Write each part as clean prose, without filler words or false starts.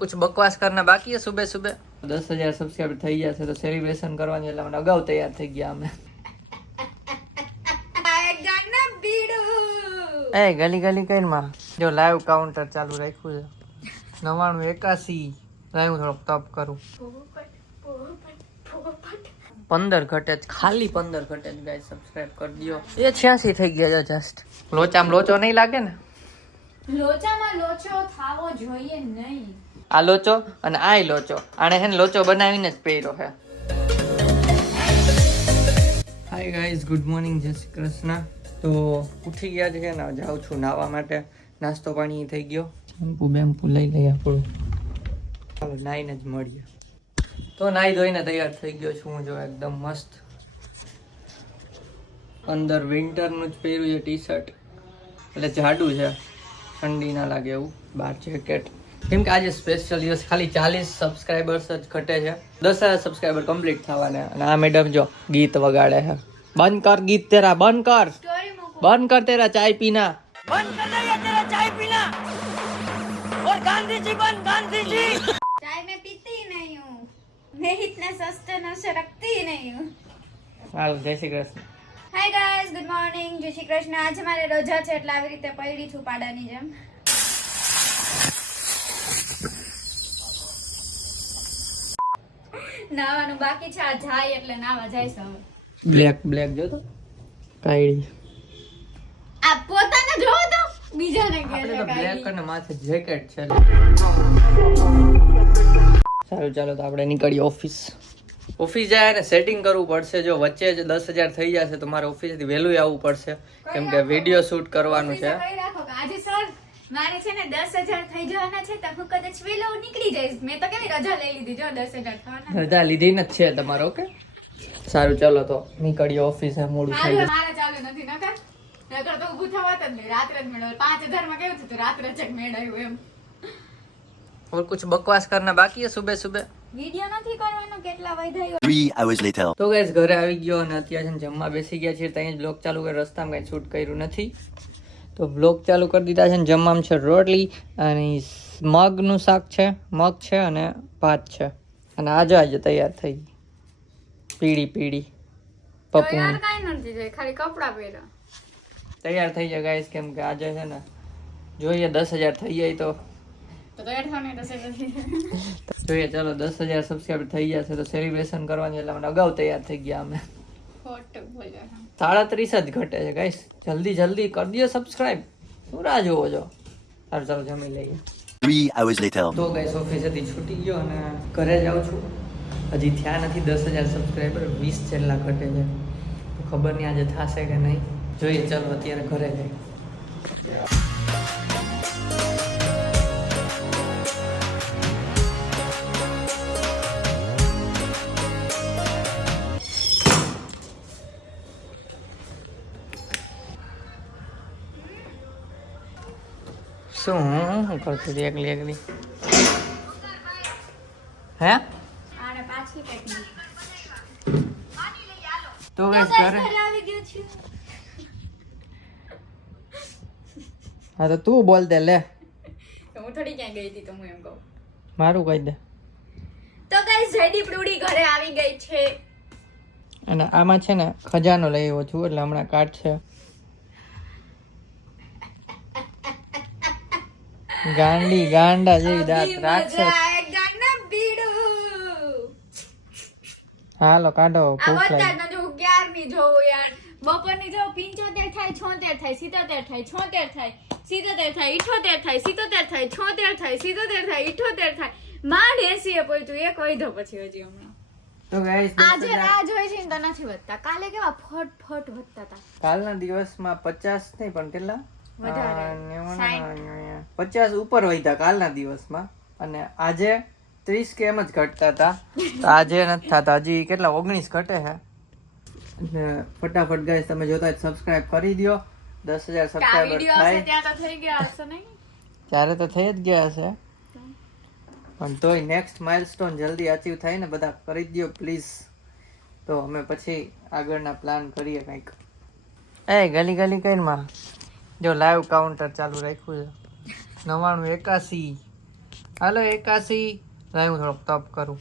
कुछ बकवास करना बाकी है सुबह सुबह 10,000 सब्सक्राइबर થઈ ગયા છે તો સેલિબ્રેશન કરવાની એટલે મને અગાઉ તૈયાર થઈ ગયા અમે એ ગલી ગલી કઈ માં જો લાઈવ કાઉન્ટર ચાલુ રાખ્યું છે 9981 લાઈવ થોડોક ટપ કરું 15 ઘટે ખાલી 15 ઘટે ગાઈસ સબસ્ક્રાઇબ કરી દો એ 86 થઈ ગયા છે જસ્ટ લોચામાં લોચો નહીં લાગે ને લોચામાં લોચો થાવો જોઈએ નહીં આ લોચો અને આ લોચો આને હે ને લોચો બનાવીને જ પહેર્યો છે હાય ગાઈઝ ગુડ મોર્નિંગ જય શ્રી કૃષ્ણ તો ઉઠી ગયા છે ને જાઉં છું નાવા માટે નાસ્તો પાણી થઈ ગયો શેમ્પુ બેમ્પુ લઈ લઈએ આપણું ચાલો નાઈને જ મળીએ તો નાઈ ધોઈને તૈયાર થઈ ગયો છું જો એકદમ મસ્ત અંદર વિન્ટરનું જ પહેર્યું છે ટી શર્ટ એટલે જાડું છે ઠંડી ના લાગે એવું બાર જેકેટ કેમ કે આજે સ્પેશિયલ દિવસ ખાલી 40 સબસ્ક્રાઇબર્સ જ ઘટે છે 10,000 સબસ્ક્રાઇબર કમ્પ્લીટ થવાના અને આ મેડમ જો ગીત વગાડે છે બંધ કર ગીત તેરા બંધ કર તેરા ચાય પીના બંધ કર દે તેરા ચાય પીના और गांधी जी बन गांधी जी चाय मैं पीती ही नहीं हूँ मैं इतने सस्ते नशे रखती ही नहीं हूँ હાલો જય Shri Krishna hi guys good morning જય શ્રી કૃષ્ણ આજે મારે રજા છે એટલે આવી રીતે પડી છું પાડાની જેમ નાવાનું બાકી છે આ જાય એટલે નાવા જાય છે બ્લેક બ્લેક જો તો કાઈડી આ પોતાને જોવો તો બીજાને કે આપણે તો બ્લેક અને માથે જેકેટ છે સારું ચાલો તો આપણે નીકળીએ ઓફિસ જાય ને સેટિંગ કરવું પડશે જો વચ્ચે જ 10,000 થઈ જશે તો મારે ઓફિસથી વહેલું આવવું પડશે કેમ કે વિડીયો શૂટ કરવાનું છે આજે સર મારે છે ને 10,000 થઈ જવાના છે તો હું કદાચ વેલો નીકળી જઈશ મેં તો કેવી રજા લઈ લીધી જો 10,000 થવાના રજા લીધી જ છે તમારો ઓકે સારું ચાલો તો નીકળીએ ઓફિસે મોડું થઈ જશે મારે ચાલુ નથી નકર તો ઊભું થવાત જ નહીં રાત્રે જ મેળવ્યો 5,000 માં કેવું થતું રાત્રે ચેક મેળવ્યું એમ और कुछ बकवास करना बाकी है सुबह सुबह વિડિયો નથી કરવાનો કેટલા વૈધાયો 3 hours later તો ગાઈસ ઘરે આવી ગયો અને અત્યારે છે જમવા બેસી ગયા છે ત્યાં જ બ્લોગ ચાલુ કરી રસ્તામાં કઈ શૂટ કર્યું નથી તો બ્લોગ ચાલુ કરી દીધા છે ને જમવામાં છે રોટલી અને મગનું શાક છે મગ છે અને ભાત છે અને આજે તૈયાર થઈ પીળી પપ્પુ યાર કાઈ નથી જાય ખાલી કપડા પહેર્યા તૈયાર થઈ જાય ગાઈસ કેમ કે આજે છે ને જોઈએ 10,000 થઈ જાય તો તૈયાર થવાને 10,000 જોઈએ ચાલો 10,000 સબસ્ક્રાઇબર થઈ જશે તો સેલિબ્રેશન કરવાની એટલે મને અગાઉ તૈયાર થઈ ગયા અમે ખોટું બોલ્યા 37 જ ઘટે છે ગાઈસ જલ્દી કરી દો સબસ્ક્રાઇબ શું રાહ જોવો છો સારું ચાલો જમી લઈએ 3 hours later તો ગાઈસ ઓફિસેથી છૂટી ગયો અને ઘરે જાઉં છું હજી થયા નથી 10,000 સબસ્ક્રાઇબર 20 જેટલા ઘટે છે તો ખબર નહીં આજે થશે કે નહીં જોઈએ ચાલો અત્યારે ઘરે જઈએ શું કરતી હતી એકલી હે આને પાછી ટેકનિક તો ગાઈસ ઘરે આવી ગયો છે હા તો તું બોલ દે લે હું થોડી ક્યાં ગઈ હતી તો હું એમ કહું મારું કહી દે તો ગાઈસ જેડી પ્રુડી ઘરે આવી ગઈ છે અને આમાં છે ને ખજાનો લઈ આવ્યો છું એટલે હમણાં કાઢશે ગાંડા જેવી દાંત રાખશે હાલો કાઢો ભૂખ લાગી જો 11 ની જોઉં યાર બપોરની જો 75 થાય 76 થાય 77 થાય 76 થાય 77 થાય 78 થાય 77 થાય 76 થાય 77 થાય 78 થાય માંડ 80 એ પહોંચ્યું એક વૈધો પછી હજી હમણાં તો ગાઈસ આજે રાહ જોઈ છે ને તો નથી વધતા કાલે કેવા ફટ વધતા હતા કાલના દિવસમાં 50 નહીં પણ કેટલા વધારે 50 ઉપર વધ્યા કાલના દિવસમાં અને આજે 30 કે એમ જ ઘટતા હતા તો આજે નથી થતા હજી કેટલા 19 ઘટે છે અને ફટાફટ ગાઈસ તમે જોતા જ સબસ્ક્રાઇબ કરી દો 10,000 સબસ્ક્રાઇબર થાય ત્યાં તો થઈ ગયા હશે નહીં ત્યારે તો થઈ જ ગયા હશે પણ તોય નેક્સ્ટ માઇલસ્ટોન જલ્દી અચીવ થાય ને બધા કરી દો પ્લીઝ તો અમે પછી આગળના પ્લાન કરીએ કંઈક એ ગલી કઈ માં જો લાઈવ કાઉન્ટર ચાલુ રાખ્યું છે 9981 હાલો 81 લાય હું થોડોક તપ કરું.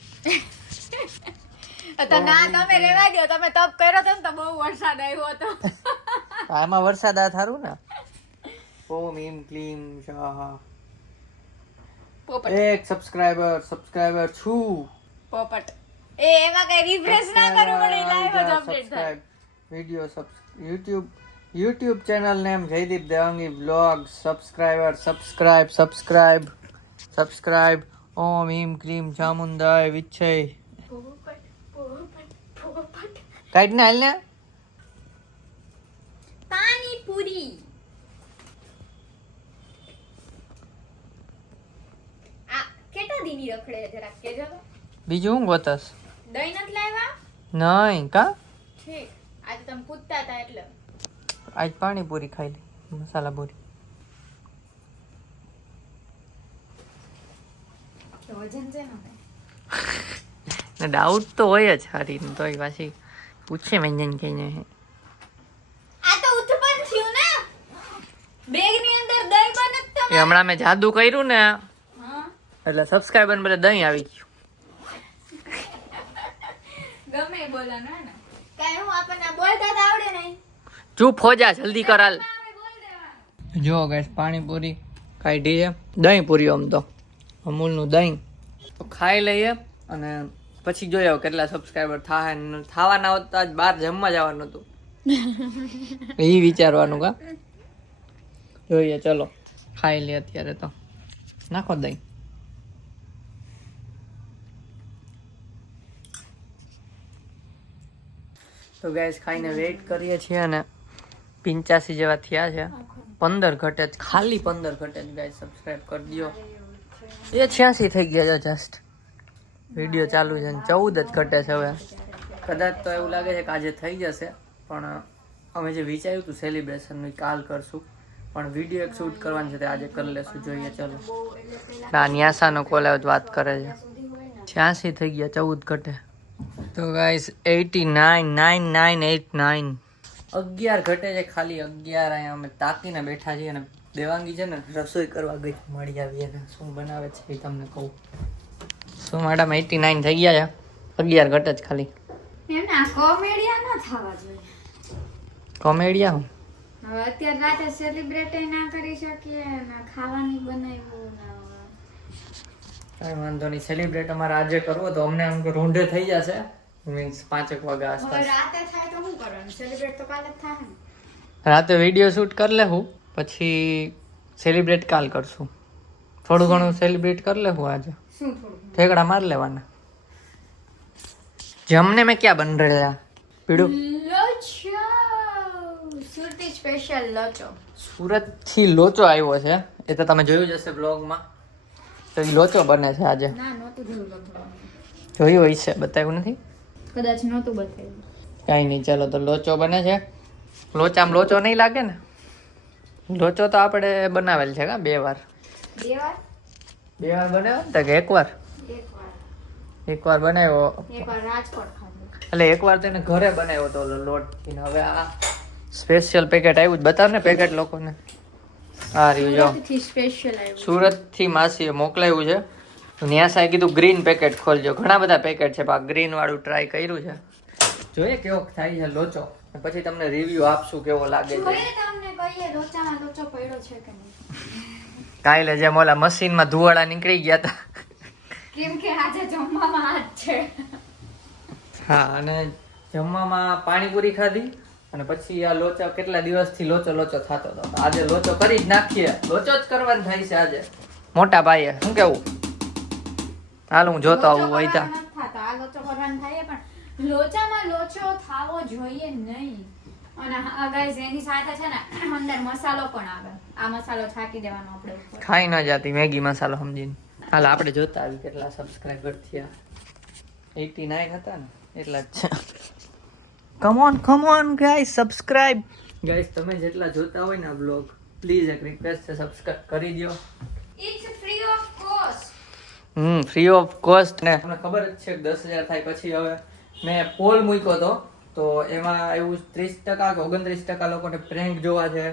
તો ના તમે રેવા દો, તમે તપ કર્યો તો ને તો બહુ વરસાદ આવ્યો હતો. આમાં વરસાદ આ થારું ને. ઓમ ઈમ ક્લીમ શાહ. પોપટ એક સબસ્ક્રાઇબર છું. પોપટ એ એમાં કઈ રિફ્રેશ ના કરવું પડે, લાઈવ જ અપડેટ થાય. Video YouTube channel name Jaydeep Devangi vlogs. Subscribe. Om Eem Cream Chamundai Vichai. પોપટ કાઈટ ને હાલ ને. પાણીપુરી. આ કેટલા દીની રખડે જરાક કેજો તો. બીજું હું ગોતસ? દહીં નથી લાવ્યા? નહીં કા ઠીક, આજે તમે પૂછતા હતા એટલે. આજ પાણીપુરી ખાઈ લે, મસાલા પૂરી. વજન છે ને ડાઉટ તો હોય જ હારી તોય પાછી પૂછે વ્યંજન કહીને. આ તો ઉત્પન્ન થયું ને બેગ ની અંદર દહીં બને એ હમણાં મેં જાદુ કર્યું ને હા એટલે સબસ્ક્રાઇબર બધે દહીં આવી ગયું. ગમે એ બોલો ને કાઈ હું આપણને બોલતા તો આવડે નહીં. ચૂપ હો જા, જલ્દી કર હાલ. આપણે બોલ દેવાનું. જો ગાઈસ પાણીપુરી કાઢી છે, દહીં પૂરી આમ તો અમૂલનું દહીં તો ખાઈ લઈએ અને પછી જોઈએ કેટલા સબસ્ક્રાઇબર થાય ને થવાના હોત તો આજ બહાર જમવા જવાનું હતું. એ વિચારવાનું કા જોઈએ. ચલો ખાઈ લે અત્યારે તો. નાખો દહીં. તો ગાઈસ ખાઈને વેઇટ કરીએ છીએ અને 85 જેવા થયા છે. 15 ઘટે જ, ખાલી 15 ઘટે જ ગાઈસ. સબસ્ક્રાઇબ કરી દો. એ 86 થઈ ગયા છે જસ્ટ. વિડીયો ચાલુ છે ને 14 જ ઘટે છે હવે. કદાચ તો એવું લાગે છે કે આજે થઈ જશે, પણ અમે જે વિચાર્યું હતું સેલિબ્રેશનનું કાલ કરશું, પણ વિડીયો એક શૂટ કરવાનું છે તે આજે કરી લેશું. જોઈએ ચલો. ના ન્યાસાનો કોલ આવ્યો વાત કરે છે. 86 થઈ ગયા, 14 ઘટે. તો ગાઈસ 89 11 ઘટે છે ખાલી 11. અહીંયા અમે તાકીને બેઠા છીએ અને દેવાંગી છે ને રસોઈ કરવા ગઈ. મળી આવી અને શું બનાવે છે એ તમને કહું. શું મેડમ 89 થઈ ગયા છે, 11 ઘટે જ ખાલી. એમના કોમેડિયા ન થવા જોઈએ. કોમેડિયા હું હવે અત્યારે રાતે સેલિબ્રેટ ના કરી શકીએ ને ખાવાની બનાવ્યું ના. કાંઈ વાંધો નહીં. સેલિબ્રેટ અમારે આજે કરવો તો અમને આમ રૂંઢે થઈ જશે, મીન્સ 5 વાગ્યા હવે આસપાસ. રાતે થાય તો શું કરવાનું? સેલિબ્રેટ તો કાલે જ થાય ને. રાતે વિડીયો શૂટ કરી લેવું, પછી સેલિબ્રેટ કાલ કરશું. થોડું ઘણું સેલિબ્રેટ કરી લેવું આજે. શું થોડું ઠેકડા માર લેવાના. જમને મેં ક્યાં બન રહ્યા પીડું. લોચો સુરતી સ્પેશિયલ લોચો. સુરત થી લોચો આવ્યો છે, એ તો તમે જોયું જ હશે બ્લોગમાં. તો એ લોચો બને છે આજે. ના નહોતું જોયું લગભગ. જોયું હોય છે, બતાવ્યું નથી. કદાચ નહોતું બતાવ્યું. કાંઈ નહીં, ચાલો તો લોચો બને છે. લોચામાં લોચો નહીં લાગે ને. લોચો તો આપણે બનાવેલ છે કા 2 વાર. 2 વાર? 2 વાર બનાવ્યો ને કે 1 વાર? 1 વાર બનાવ્યો. એક વાર રાજકોટ ખાધું. એટલે 1 વાર તેને ઘરે બનાવ્યો તો લોટ. હવે આ સ્પેશિયલ પેકેટ આવ્યું જ. બતાવ ને પેકેટ લોકોને. આ રહ્યું જો, સુરતથી સ્પેશિયલ આવ્યું. સુરત થી માસીએ મોકલાવ્યું છે. ન્યાસાએ કીધું ગ્રીન પેકેટ ખોલજો. ઘણા બધા પેકેટ છે, પણ ગ્રીન વાળું ટ્રાય કર્યું છે. જોઈએ કેવો થાય છે લોચો, પછી તમને રિવ્યુ આપશું કેવો લાગે છે. જોઈએ તમને કહીએ લોચામાં લોચો પડ્યો છે કે નહીં. કાલે જેમ ઓલા મશીનમાં ધુવાડા નીકળી ગયા હતા. કેમ કે આજે જમવામાં આ જ છે. હા, અને જમવામાં પાણીપુરી ખાધી અને પછી આ લોચો કેટલા દિવસથી લોચો થતો હતો. આજે લોચો કરી જ નાખીએ. લોચો જ કરવાનું થાય છે આજે. મોટા ભાઈએ શું કેવું? હાલ હું જોતો આવું હોય તા. આ લોચો કરવાનું થાય પણ લોચામાં લોચો થાવો જોઈએ નહીં. અને ગાઈસ એની સાથે છે ને અંદર મસાલો પણ આવે. આ મસાલો છાંટી દેવાનો આપણે ઉપર. ખાઈ ન જાતી મેગી મસાલો સમજીને. હાલ આપણે જોતા આવી કેટલા સબસ્ક્રાઇબર થયા. 89 હતા ને એટલા જ છે. Come on guys, subscribe. Guys તમે જેટલા જોતા હોય ને આ બ્લોગ, પ્લીઝ એક રિક્વેસ્ટ છે, સબસ્ક્રાઇબ કરી દો. It's free of cost. Free of cost. ને તમને ખબર જ છે કે 10,000 થાય પછી હવે મેં પોલ મૂક્યો હતો, તો એમાં એવું 30% કે 29% લોકોને પ્રેન્ક જોવા છે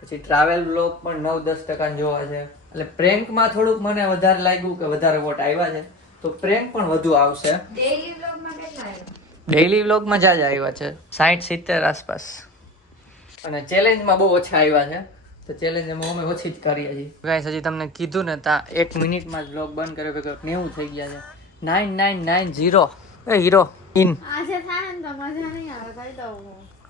પછી ટ્રાવેલ બ્લોગ પણ 9-10% જોવા છે. એટલે પ્રેન્કમાં થોડુંક મને વધારે લાગ્યું કે વધારે વોટ આવ્યા છે, તો પ્રેન્ક પણ વધુ આવશે. ડેઈલી વ્લોગમાં કેટલા આવ્યા? ડેઈલી વ્લોગમાં જ આવ્યા છે 60-70 આસપાસ, અને ચેલેન્જમાં બહુ ઓછા આવ્યા છે. તો ચેલેન્જ અમે ઓછી જ કરીએ છીએ. ગાઈસ હજી તમને કીધું ને તા 1 મિનિટમાં જ વ્લોગ બંધ કર્યો કે 90 થઈ ગયા છે. 9990 એ હીરો ઇન. આજે થાય ને તો મજા નહીં આવે, કહી દઉં.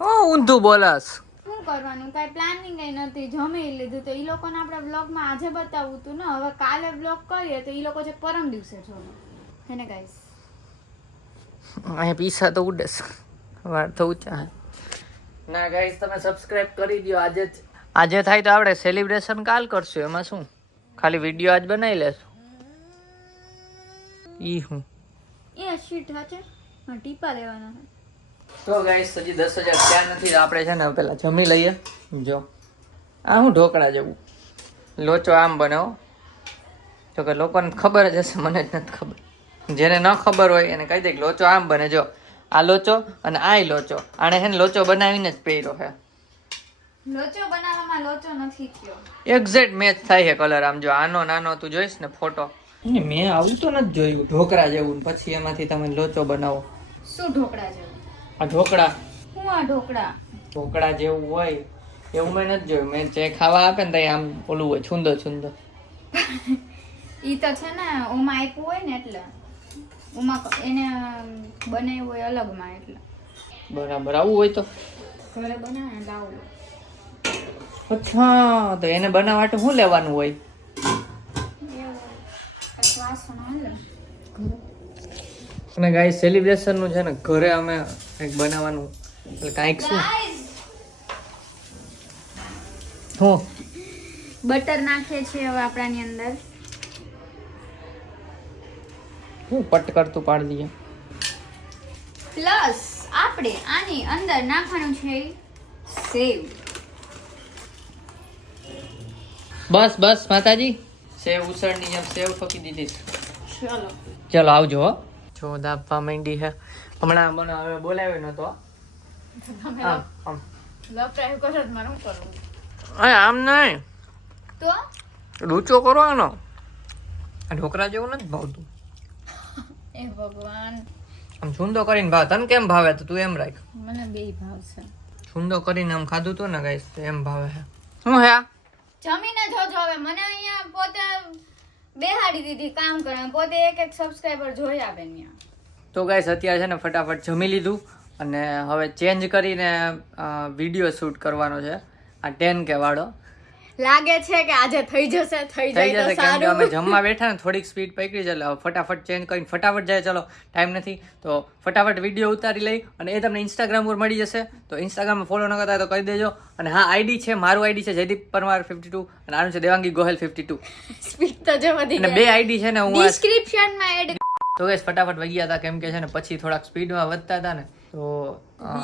ઊંધું બોલસ. શું કરવાનું, કઈ પ્લાનિંગ નથી. જમી લીધું તો ઈ લોકોને આપણે વ્લોગમાં આજે બતાવવું હતું ને, હવે કાલે વ્લોગ કરીએ તો ઈ લોકો છે પરમ દિવસે જોવે. હેને ગાઈસ, અહીંયા પીસા તો ઉડે છે, વાર તો ઊંચા ના. ગાઈસ તમે સબસ્ક્રાઇબ કરી દો આજે જ. આજે થાય તો આપણે સેલિબ્રેશન કાલ કરશું, એમાં શું, ખાલી વિડીયો આજ બનાવી લેશું. ઈ હું એ શીટ હશે, ટીપા લેવાના છે. તો ગાઈસ હજી 10,000 ત્યાં નથી. આપણે છે ને પેલા જમી લઈએ. જો આ હું ઢોકળા જેવું લોચો આમ બનાવો, જો કે લોકોને ખબર જ હશે, મને જ નથી ખબર. જેને ન ખબર હોય એને કહી દે કે લોચો આમ બને. જો આ લોચો અને આય લોચો, આને છે ને લોચો બનાવીને જ પહેર્યો છે. લોચો બનાવવામાં લોચો નથી થયો, એક્ઝેક્ટ મેચ થાય છે કલર. આમ જો આનો નાનો તું જોઈશ ને ફોટો, મેં આવું તો નથી જોયું ઢોકળા જેવું. પછી એમાંથી તમે લોચો બનાવો. શું ઢોકળા જેવું? આ ઢોકળા, શું આ ઢોકળા? ઢોકળા જેવું હોય એવું મેં નથી જોયું. મેં જે ખાવા આપે ને ત્યાં આમ ઓલું હોય છુંદો છુંદો. ઈ તો છે ને ઓમાં આપ્યું હોય ને, એટલે ઓમાં એને બનાવ્યું હોય અલગમાં, એટલે બરાબર. આવું હોય તો ઘરે બનાવે ને લાવું. અચ્છા, તો એને બનાવવા માટે શું લેવાનું હોય? અને ગાઈસ સેલિબ્રેશન નું છે ને ઘરે અમે કંઈક બનાવવાનું, એટલે કાંઈક શું બટર નાખે છે હવે આપણાની અંદર. હું પટ કરતું પાડી દઈએ. પ્લસ આપણે આની અંદર નાખવાનું છે સેવ. બસ બસ માતાજી, સેવ ઉસળની જેમ સેવ ઠોકી દીધી. ચલો ચલો આવજો. હો જો દાબવા માંડી છે હમણાં. મને હવે બોલાવ્યો નતો. આમ આમ લપરાય કરો તો મારું કરવું. આમ નહીં, તો લૂચો કરવાનો. આ ઢોકળા જેવું નથી ભાવતું. એ ભગવાન, આમ છુંદો કરીને ભાવ. તને કેમ ભાવે તો તું એમ રાખ. મને બેય ભાવશે. છુંદો કરીને આમ ખાધું તું ને ગાઈસ, તો એમ ભાવે છે. શું હે જમીને જોજો. હવે મને અહીંયા પોતે બેહાડી દીધી કામ કરવા, પોતે એક સબસ્ક્રાઇબર જોઈ આવે ત્યાં. તો ગાઈસ અત્યારે છે ને ફટાફટ જમી લીધું અને હવે ચેન્જ કરીને વિડીયો શૂટ કરવાનો છે. આ 10K વાળો લાગે છે કે આજે થઈ જશે, થઈ જાય તો કેમ કે અમે સારું. જમવા બેઠા ને થોડીક સ્પીડ પકડી છે, એટલે ફટાફટ ચેન્જ કરીને ફટાફટ જાય. ચલો ટાઈમ નથી તો ફટાફટ વિડીયો ઉતારી લઈ, અને એ તમને ઇન્સ્ટાગ્રામ પર મળી જશે. તો ઇન્સ્ટાગ્રામમાં ફોલો ન કરતા તો કરી દેજો. અને હા, આઈડી છે, મારું આઈડી છે જયદીપ પરમાર 52 અને આનું છે દેવાંગી ગોહેલ 52. સ્પીડ તો જો વધી અને બે આઈડી છે ને હું ડિસ્ક્રિપ્શનમાં એડ. તો ગાઈસ ફટાફટ વગી હતા, કેમ કે છે ને પછી થોડાક સ્પીડમાં વધતા હતા ને, તો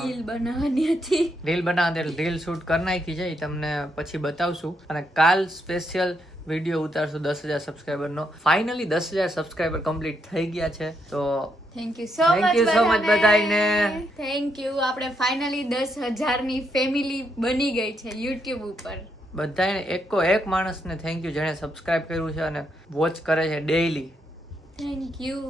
રીલ બનાવવાની હતી. રીલ બનાવવા રીલ શૂટ કરી નાખી છે, એ તમને પછી બતાવશું. અને કાલ સ્પેશિયલ વિડીયો ઉતારશું 10,000 સબસ્ક્રાઈબરનો. ફાઇનલી 10,000 સબસ્ક્રાઈબર કમ્પ્લીટ થઈ ગયા છે. તો થેન્ક યુ સો મચ બધાને. Thank you. આપણે ફાઇનલી 10,000 ની ફેમિલી બની ગઈ છે યુટ્યુબ ઉપર. બધાને એક માણસને થેન્ક યુ જેણે સબસ્ક્રાઇબ કર્યું છે અને વોચ કરે છે ડેઈલી. Thank you.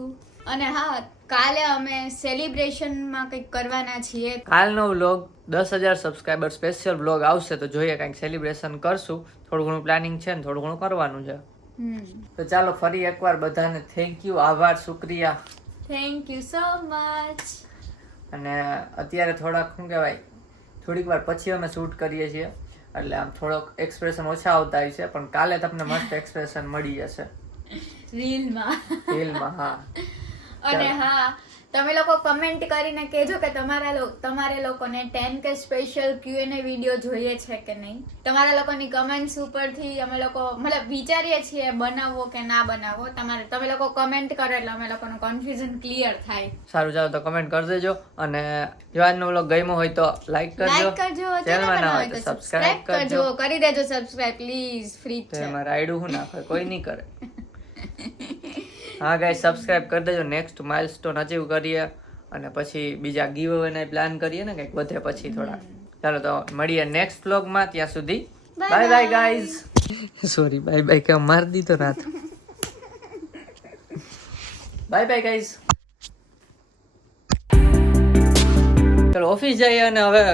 અને હા, કાલે અમે સેલિબ્રેશનમાં કંઈક કરવાના છીએ. કાલનો વ્લોગ 10,000 સબસ્ક્રાઈબર સ્પેશિયલ વ્લોગ આવશે, તો જોઈએ કંઈક સેલિબ્રેશન કરશું. થોડું ઘણું પ્લાનિંગ છે ને થોડું ઘણું કરવાનું છે. તો ચાલો ફરી એકવાર બધાને થેન્ક યુ, આભાર, શુક્રિયા. Thank you so much. અને અત્યારે થોડાક શું કહેવાય, થોડીક વાર પછી અમે શૂટ કરીએ છીએ, એટલે આમ થોડોક એક્સપ્રેશન ઓછા આવતા હોય છે, પણ કાલે તમને મસ્ત એક્સપ્રેશન મળી જશે રીલમાં. હા. અને હા, તમે લોકો કમેન્ટ કરીને કહેજો કે તમારે લોકોને 10K સ્પેશિયલ Q&A વિડીયો જોઈએ છે કે નહીં. તમારા લોકોની કમેન્ટ્સ ઉપરથી અમે લોકો મતલબ વિચારીએ છીએ બનાવવો કે ના બનાવવો. તમે લોકો કમેન્ટ કરો એટલે અમે લોકોનું કન્ફ્યુઝન ક્લિયર થાય. સારું, ચાલો તો કમેન્ટ કરી દેજો. અને જો આજનો વ્લોગ ગમ્યો હોય તો લાઈક કરજો, ચેનલમાં નવા હોય તો સબસ્ક્રાઇબ કરજો. કરી દેજો સબસ્ક્રાઇબ પ્લીઝ, ફ્રી છે. મારા આઈડું હું નાખે કોઈ નહીં કરે. હા ગાઈસ, સબસ્ક્રાઇબ કરી દેજો. નેક્સ્ટ માઇલસ્ટોન અચીવ કરીએ અને પછી બીજા ગીવ અવે ના પ્લાન કરીએ ને કંઈક વધે પછી થોડા. ચાલો તો મળીએ નેક્સ્ટ વ્લોગમાં. ત્યાં સુધી bye bye guys. Sorry bye bye કે માર દીધો રાત. Bye bye guys. ચલો ઓફિસ જઈએ અને હવે